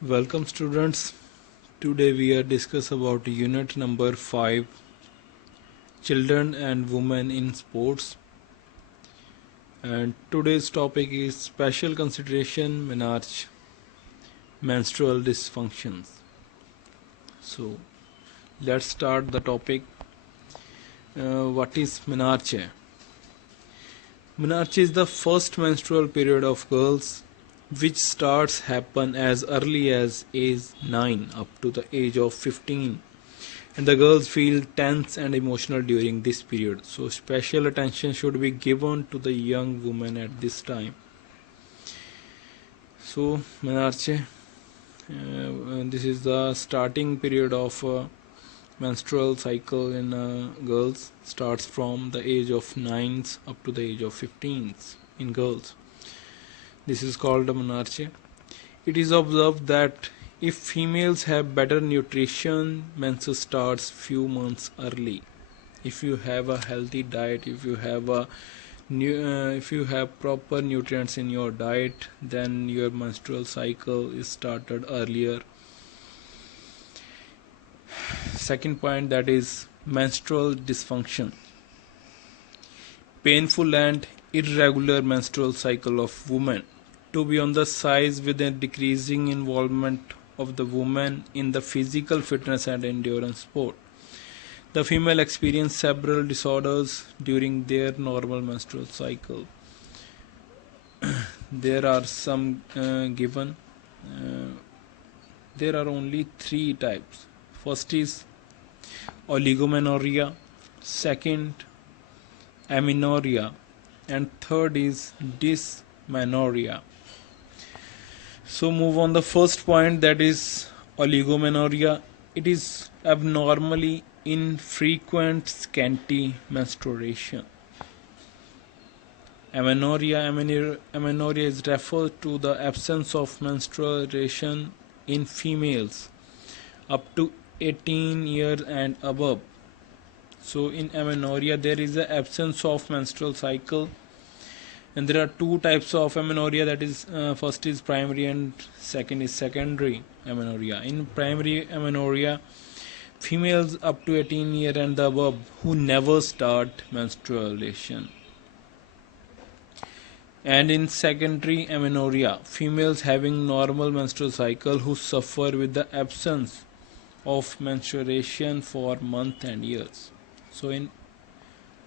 Welcome students. Today we are discuss about unit number 5, children and women in sports, and today's topic is special consideration menarche, menstrual dysfunctions. So let's start the topic. What is menarche? Menarche is the first menstrual period of girls which starts happen as early as age 9 up to the age of 15, and the girls feel tense and emotional during this period, so special attention should be given to the young woman at this time. So menarche, this is the starting period of menstrual cycle in girls, starts from the age of 9 up to the age of 15 in girls. This is called the menarche. It is observed that if females have better nutrition, menses starts few months early. If you have a healthy diet, if you have proper nutrients in your diet, then your menstrual cycle is started earlier. Second point, that is menstrual dysfunction. Painful and irregular menstrual cycle of women to be on the size with a decreasing involvement of the woman in the physical fitness and endurance sport. The female experience several disorders during their normal menstrual cycle. There are some given. There are only three types. First is oligomenorrhea, second amenorrhea, and third is dysmenorrhea. So move on the first point, that is oligomenorrhea. It is abnormally infrequent scanty menstruation. Amenorrhea is referred to the absence of menstruation in females up to 18 years and above. So in amenorrhea there is the absence of menstrual cycle, and there are two types of amenorrhea, that is first is primary and second is secondary amenorrhea. In primary amenorrhea, females up to 18 years and above who never start menstruation, and in secondary amenorrhea, females having normal menstrual cycle who suffer with the absence of menstruation for months and years. So in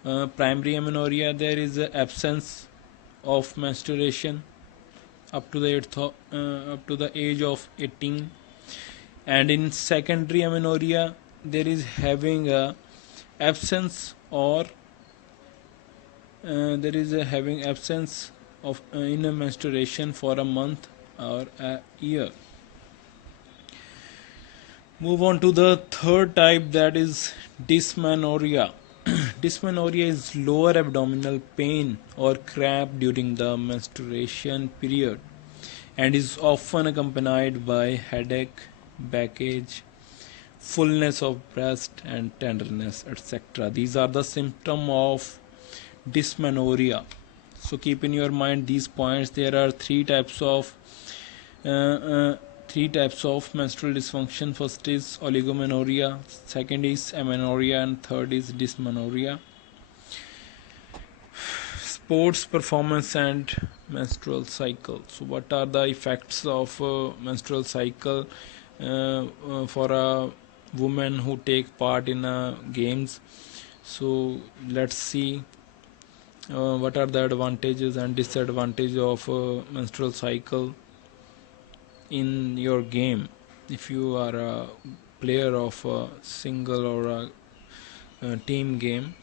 primary amenorrhea there is the absence of menstruation up to the age of 18, and in secondary amenorrhea there is having a absence or there is a having absence of in a menstruation for a month or a year. Move on to the third type, that is dysmenorrhea. Dysmenorrhea is lower abdominal pain or cramp during the menstruation period and is often accompanied by headache, backache, fullness of breast and tenderness, etc. These are the symptoms of dysmenorrhea. So keep in your mind these points. There are three types of menstrual dysfunction. First is oligomenorrhea, second is amenorrhea, and third is dysmenorrhea. Sports performance and menstrual cycle. So what are the effects of menstrual cycle for a woman who take part in games? So let's see what are the advantages and disadvantages of menstrual cycle in your game if you are a player of a single or a team game.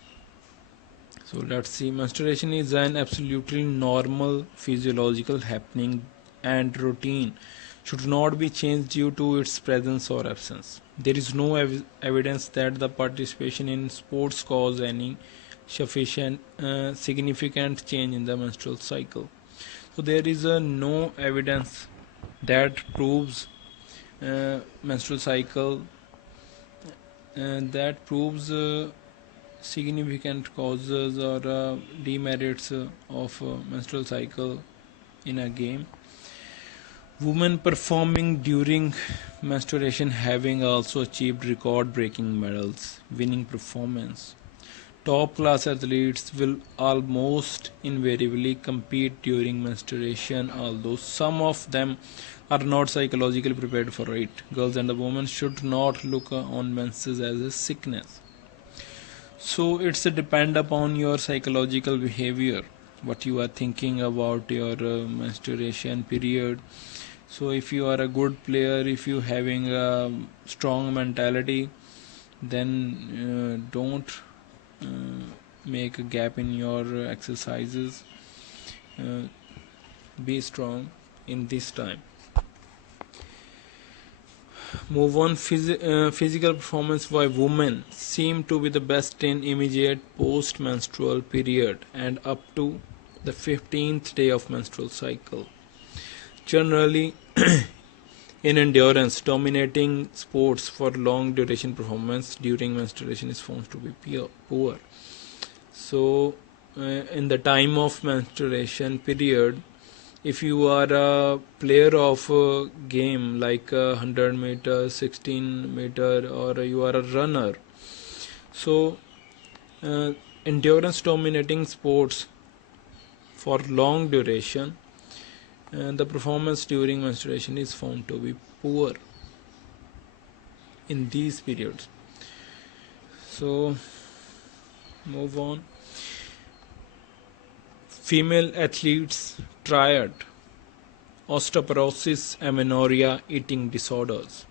So let's see. Menstruation is an absolutely normal physiological happening and routine should not be changed due to its presence or absence. There is no evidence that the participation in sports cause any sufficient significant change in the menstrual cycle. So there is no evidence that proves menstrual cycle that proves significant causes or demerits of menstrual cycle in a game. Women performing during menstruation having also achieved record-breaking medals, winning performance. Top class athletes will almost invariably compete during menstruation, although some of them are not psychologically prepared for it. Girls and the women should not look on menses as a sickness. So it's a depend upon your psychological behavior, what you are thinking about your menstruation period. So if you are a good player, if you having a strong mentality, then don't make a gap in your exercises. uh, be strong in this time. Move on. Physical performance by women seem to be the best in immediate post-menstrual period and up to the 15th day of menstrual cycle. Generally, in endurance dominating sports for long duration performance during menstruation is found to be poor. So, in the time of menstruation period, if you are a player of a game like 100 meter, 16 meter, or you are a runner, so uh, endurance dominating sports for long duration, the performance during menstruation is found to be poor in these periods. So, move on. Female athletes triad, osteoporosis, amenorrhea, eating disorders.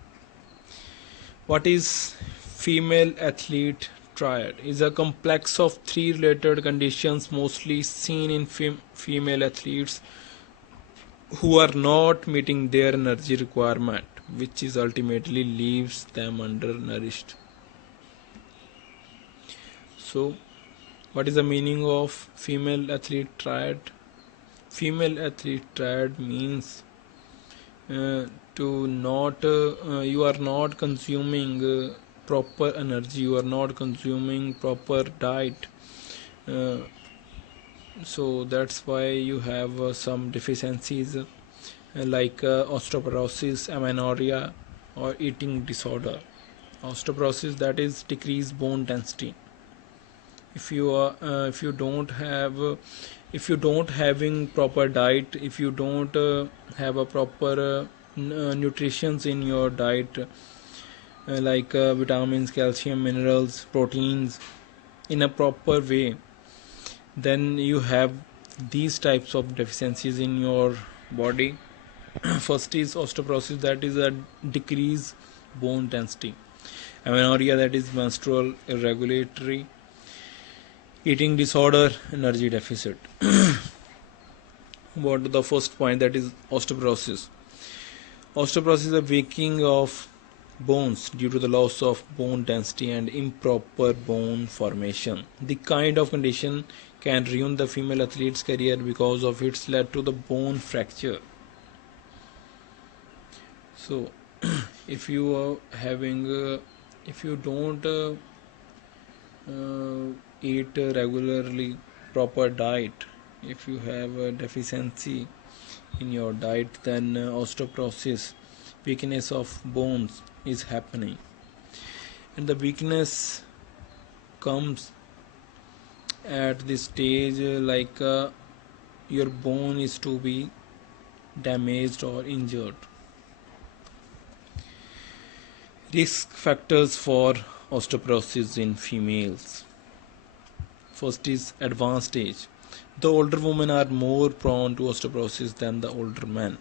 What is female athlete triad? Is a complex of three related conditions mostly seen in female athletes who are not meeting their energy requirement, which is ultimately leaves them undernourished. So, what is the meaning of female athlete triad? Female athlete triad means uh, to not you are not consuming proper energy, you are not consuming proper diet, uh, so that's why you have some deficiencies like osteoporosis, amenorrhea, or eating disorder. Osteoporosis, that is decreased bone density. If you don't have if you don't having proper diet, if you don't have a proper nutritions in your diet, like vitamins, calcium, minerals, proteins in a proper way, then you have these types of deficiencies in your body. First is osteoporosis, that is a decrease bone density. Amenorrhea, that is menstrual irregularity. Eating disorder, energy deficit. What the first point, that is osteoporosis. Osteoporosis is a weakening of bones due to the loss of bone density and improper bone formation. The kind of condition can ruin the female athlete's career because of its led to the bone fracture. So, if you are having, if you don't eat regularly proper diet, if you have a deficiency in your diet, then osteoporosis, weakness of bones is happening, and the weakness comes at this stage like your bone is to be damaged or injured. Risk factors for osteoporosis in females. First is advanced age. The older women are more prone to osteoporosis than the older men.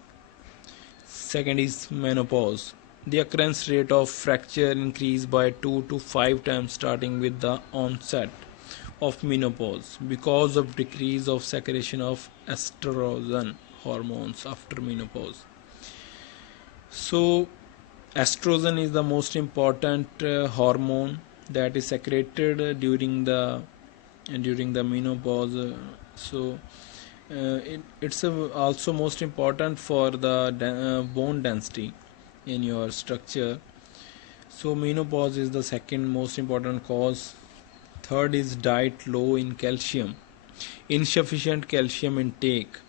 Second is menopause. The occurrence rate of fracture increases by 2 to 5 times starting with the onset of menopause because of decrease of secretion of estrogen hormones after menopause. So, estrogen is the most important hormone that is secreted during the menopause. So it's also most important for the bone density in your structure. So menopause is the second most important cause. Third is diet low in calcium. Insufficient calcium intake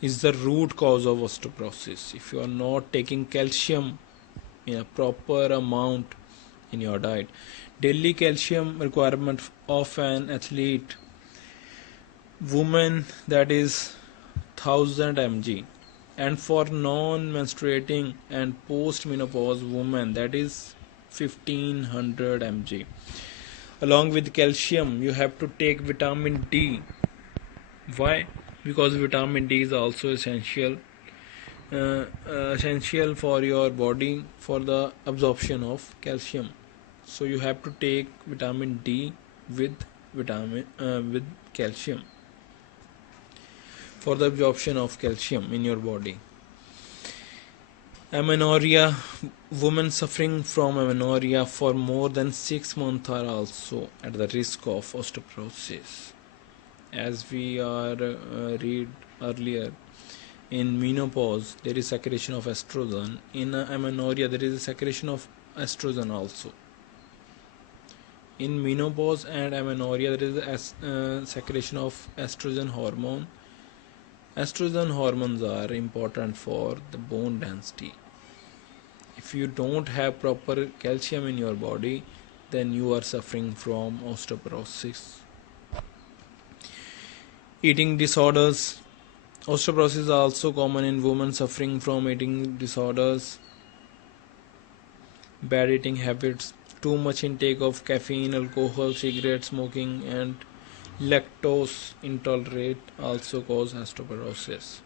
is the root cause of osteoporosis. If you are not taking calcium in a proper amount in your diet, daily calcium requirement of an athlete woman, that is 1000 mg, and for non-menstruating and post-menopause women, that is 1500 mg. Along with calcium, you have to take vitamin D. Why? Because vitamin D is also essential for your body for the absorption of calcium. So you have to take vitamin D with calcium for the absorption of calcium in your body. Amenorrhea. Women suffering from amenorrhea for more than 6 months are also at the risk of osteoporosis. As we are read earlier, in menopause there is secretion of estrogen. In amenorrhea there is a secretion of estrogen also. In menopause and amenorrhea there is a secretion of estrogen hormone. Estrogen hormones are important for the bone density. If you don't have proper calcium in your body, then you are suffering from osteoporosis. Eating disorders. Osteoporosis is also common in women suffering from eating disorders, bad eating habits, too much intake of caffeine, alcohol, cigarette smoking, and lactose intolerance also cause osteoporosis.